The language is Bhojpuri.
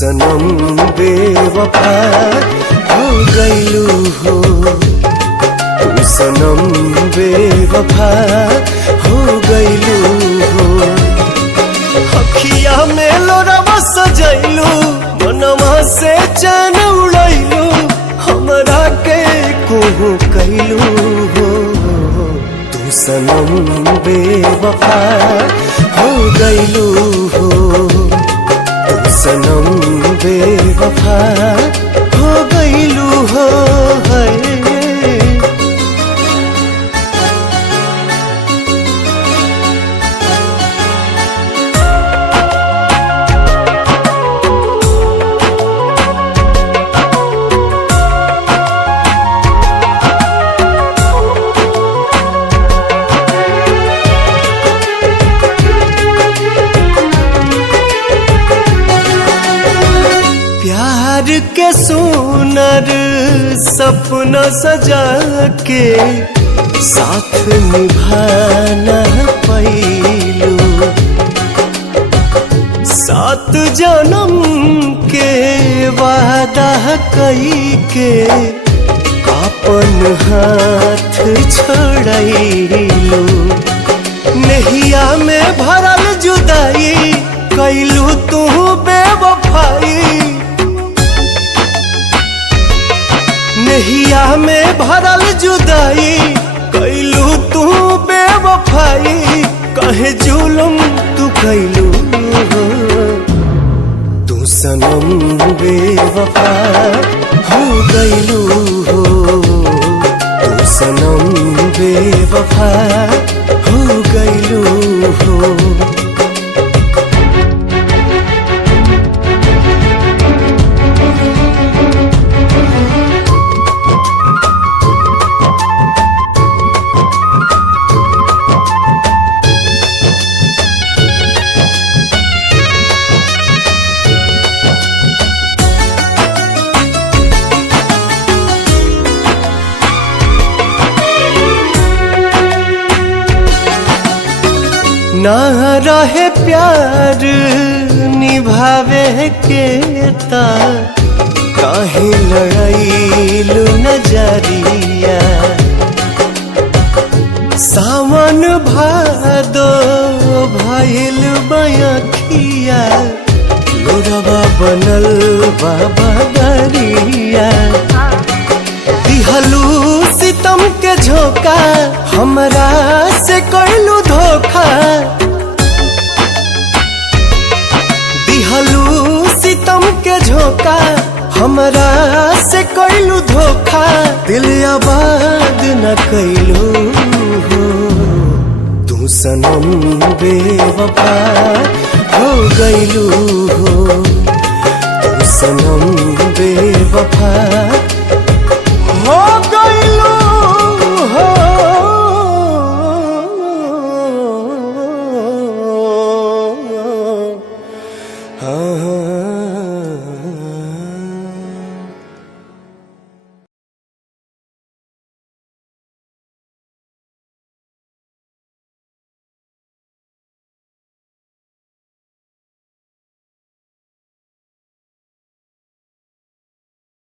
सनम बेवफा हो गईलू हो, तू सनम बेवफा हो गईलू हो। अखिया में लोरवा सजैलू, मनवा से चैन उड़ैलू, हमरा के कोहू कैलू हो। तू सनम बेवफा हो गईलू हो, तू सनम बेवफा हो गईलू हो। प्यार के सुनर सपना सजा के साथ निभाना पैलू, 7 जन्म के वादा कई के अपन हाथ छोड़ैलू। नहिया में भरल जुदाई कैलू तू बेवफाई, नहिया में भरल जुदाई कैलू तू बेवफाई। कहे जुलम तू कैलू हो, तू सनम बेवफा हो गईलू हो, तू सनम बेवफा हो गईलू हो। ना रहे प्यार निभावे के ता काहे लड़ाईलू नजरिया। सावन भादो भइल बयखिया, लोरवा बनल बाबा दरिया। दिहलू सितम के झोंका, हमरा से कैलू धोखा। दिहलू सितम के झोंका, हमरा से कैलू धोखा। दिल आबाद न कैलू हो, तू सनम बेवफा हो गईलू हो, तू सनम बेवफा